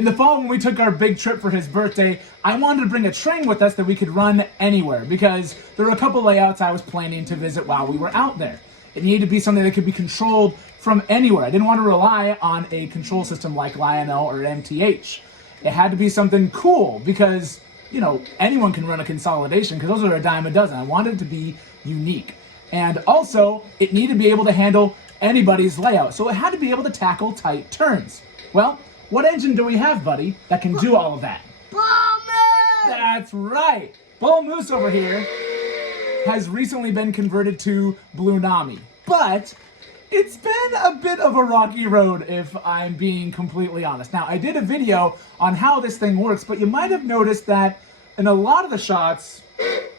In the fall, when we took our big trip for his birthday, I wanted to bring a train with us that we could run anywhere because there were a couple layouts I was planning to visit while we were out there. It needed to be something that could be controlled from anywhere. I didn't want to rely on a control system like Lionel or MTH. It had to be something cool because, you know, anyone can run a consolidation because those are a dime a dozen. I wanted it to be unique. And also, it needed to be able to handle anybody's layout. So it had to be able to tackle tight turns. Well, what engine do we have, buddy, that can do all of that? Bull Moose! That's right. Bull Moose over here has recently been converted to Blunami. But it's been a bit of a rocky road, if I'm being completely honest. Now, I did a video on how this thing works, but you might have noticed that in a lot of the shots,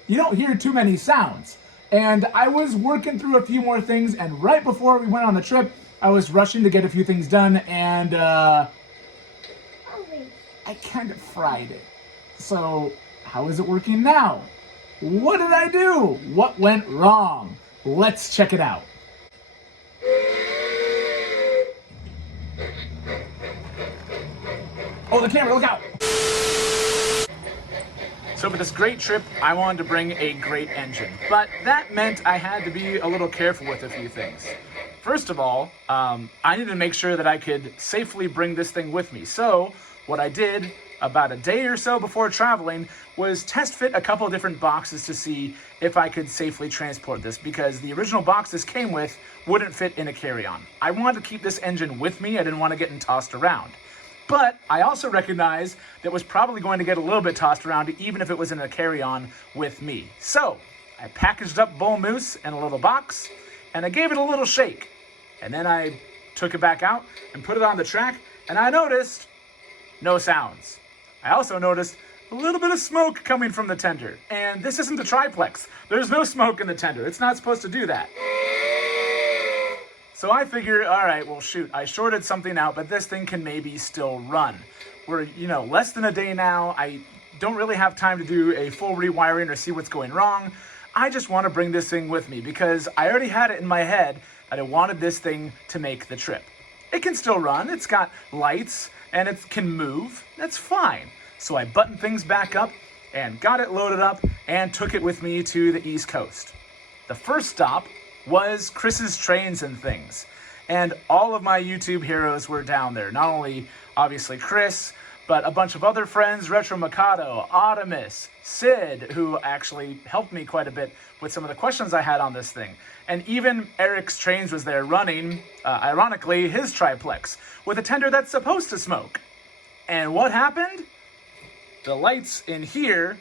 you don't hear too many sounds. And I was working through a few more things, and right before we went on the trip, I was rushing to get a few things done, and I kind of fried it. So, how is it working now? What did I do? What went wrong? Let's check it out. Oh, the camera, look out! So for this great trip, I wanted to bring a great engine, but that meant I had to be a little careful with a few things. First of all, I needed to make sure that I could safely bring this thing with me. So what I did about a day or so before traveling was test fit a couple of different boxes to see if I could safely transport this, because the original box this came with wouldn't fit in a carry-on. I wanted to keep this engine with me. I didn't want to get tossed around. But I also recognized that it was probably going to get a little bit tossed around even if it was in a carry-on with me. So I packaged up Bull Moose in a little box and I gave it a little shake. And then I took it back out and put it on the track, and I noticed no sounds. I also noticed a little bit of smoke coming from the tender. And this isn't a triplex. There's no smoke in the tender. It's not supposed to do that. So I figured, all right, well, shoot, I shorted something out, but this thing can maybe still run. We're, less than a day now. I don't really have time to do a full rewiring or see what's going wrong. I just want to bring this thing with me because I already had it in my head that I wanted this thing to make the trip. It can still run. It's got lights and it can move. That's fine. So I buttoned things back up and got it loaded up and took it with me to the East Coast. The first stop was Chris's Trains and Things. And all of my YouTube heroes were down there. Not only, obviously, Chris, but a bunch of other friends, Retro Mikado, Optimus, Sid, who actually helped me quite a bit with some of the questions I had on this thing. And even Eric's Trains was there running, ironically, his triplex, with a tender that's supposed to smoke. And what happened? The lights in here,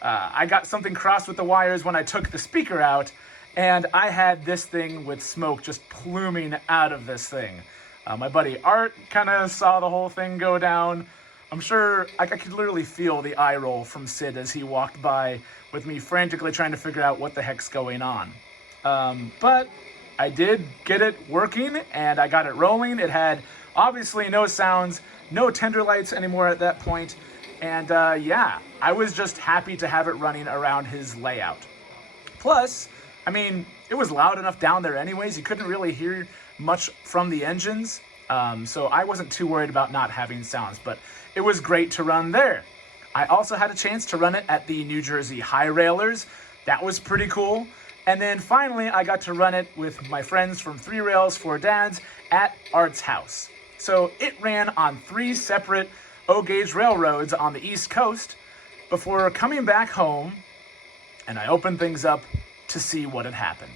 I got something crossed with the wires when I took the speaker out, and I had this thing with smoke just pluming out of this thing. My buddy Art kind of saw the whole thing go down. I'm sure I could literally feel the eye roll from Sid as he walked by with me frantically trying to figure out what the heck's going on. But I did get it working and I got it rolling. It had obviously no sounds, no tender lights anymore at that point. And yeah, I was just happy to have it running around his layout. Plus, I mean, it was loud enough down there anyways. You couldn't really hear much from the engines. So I wasn't too worried about not having sounds, but it was great to run there. I also had a chance to run it at the New Jersey High Railers. That was pretty cool. And then finally, I got to run it with my friends from 3 Rails 4 Dads at Art's house. So it ran on 3 separate O-gauge railroads on the East Coast before coming back home, and I opened things up to see what had happened.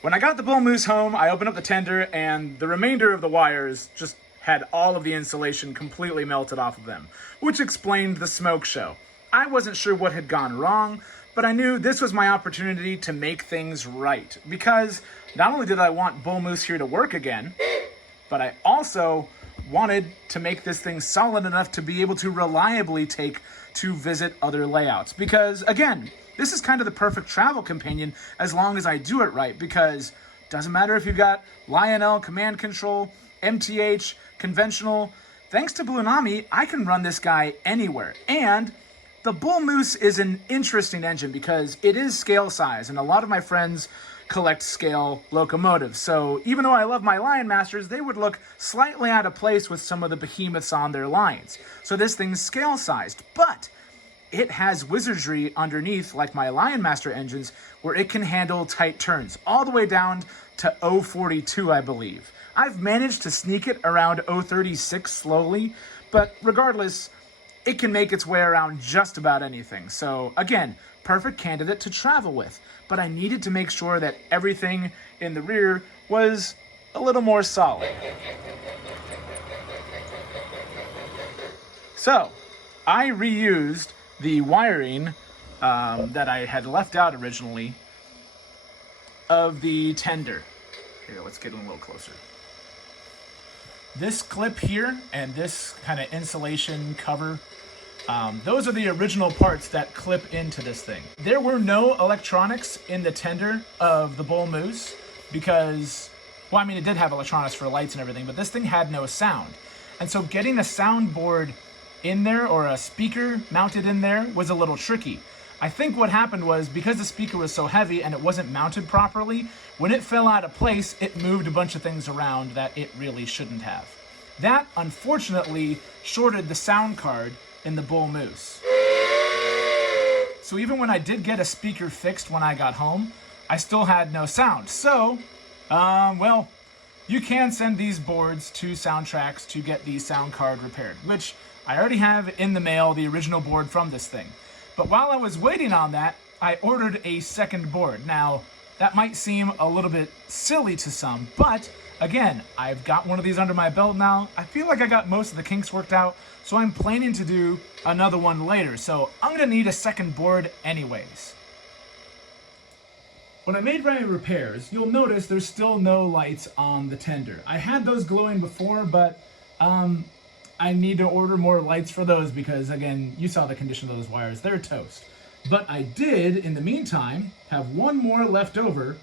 When I got the Bull Moose home, I opened up the tender and the remainder of the wires just had all of the insulation completely melted off of them, which explained the smoke show. I wasn't sure what had gone wrong, but I knew this was my opportunity to make things right, because not only did I want Bull Moose here to work again, but I also wanted to make this thing solid enough to be able to reliably take to visit other layouts. Because again, this is kind of the perfect travel companion as long as I do it right, because it doesn't matter if you've got Lionel, command control, MTH, conventional. Thanks to Blunami, I can run this guy anywhere. And the Bull Moose is an interesting engine because it is scale size, and a lot of my friends collect scale locomotives. So even though I love my Lion Masters, they would look slightly out of place with some of the behemoths on their lines. So this thing's scale sized, but it has wizardry underneath, like my Lion Master engines, where it can handle tight turns, all the way down to 042, I believe. I've managed to sneak it around 036 slowly, but regardless, it can make its way around just about anything. So again, perfect candidate to travel with, but I needed to make sure that everything in the rear was a little more solid. So I reused the wiring that I had left out originally of the tender. Here, let's get a little closer. This clip here and this kind of insulation cover, those are the original parts that clip into this thing. There were no electronics in the tender of the Bull Moose because, well, I mean, it did have electronics for lights and everything, but this thing had no sound. And so getting a soundboard in there or a speaker mounted in there was a little tricky. I think what happened was because the speaker was so heavy and it wasn't mounted properly, when it fell out of place, it moved a bunch of things around that it really shouldn't have. That, unfortunately, shorted the sound card in the Bull Moose. So even when I did get a speaker fixed when I got home, I still had no sound. So, well, you can send these boards to SoundTraxx to get the sound card repaired, which I already have in the mail, the original board from this thing. But while I was waiting on that, I ordered a second board. Now, that might seem a little bit silly to some, but again, I've got one of these under my belt now. I feel like I got most of the kinks worked out, so I'm planning to do another one later. So I'm gonna need a second board anyways. When I made my repairs, you'll notice there's still no lights on the tender. I had those glowing before, but I need to order more lights for those because, again, you saw the condition of those wires. They're toast. But I did, in the meantime, have one more left over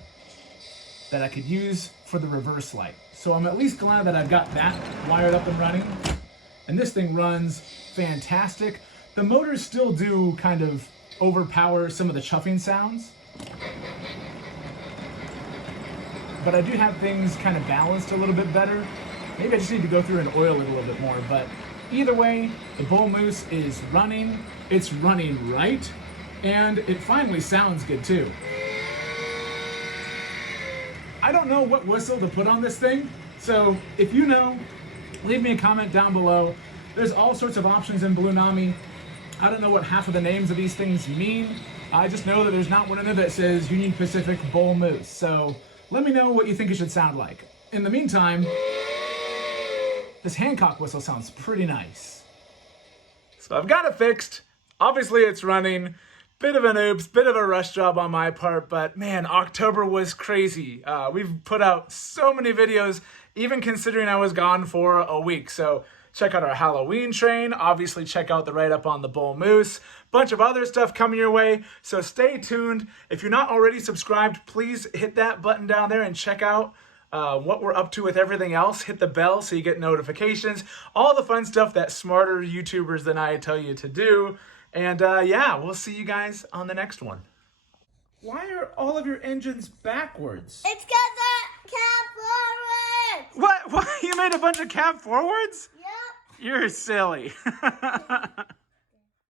that I could use for the reverse light. So I'm at least glad that I've got that wired up and running. And this thing runs fantastic. The motors still do kind of overpower some of the chuffing sounds. But I do have things kind of balanced a little bit better. Maybe I just need to go through and oil it a little bit more, but either way, the Bull Moose is running, it's running right, and it finally sounds good too. I don't know what whistle to put on this thing, so if you know, leave me a comment down below. There's all sorts of options in Blunami. I don't know what half of the names of these things mean. I just know that there's not one in there that says Union Pacific Bull Moose, so let me know what you think it should sound like. In the meantime, this Hancock whistle sounds pretty nice. So I've got it fixed. Obviously it's running. Bit of an oops, bit of a rush job on my part, but man, October was crazy. We've put out so many videos, even considering I was gone for a week. So check out our Halloween train. Obviously check out the write-up on the Bull Moose. Bunch of other stuff coming your way. So stay tuned. If you're not already subscribed, please hit that button down there and check out what we're up to with everything else. Hit the bell so you get notifications. All the fun stuff that smarter YouTubers than I tell you to do. And yeah, we'll see you guys on the next one. Why are all of your engines backwards? It's because they're cab forward. What? You made a bunch of cab forwards? Yep. You're silly.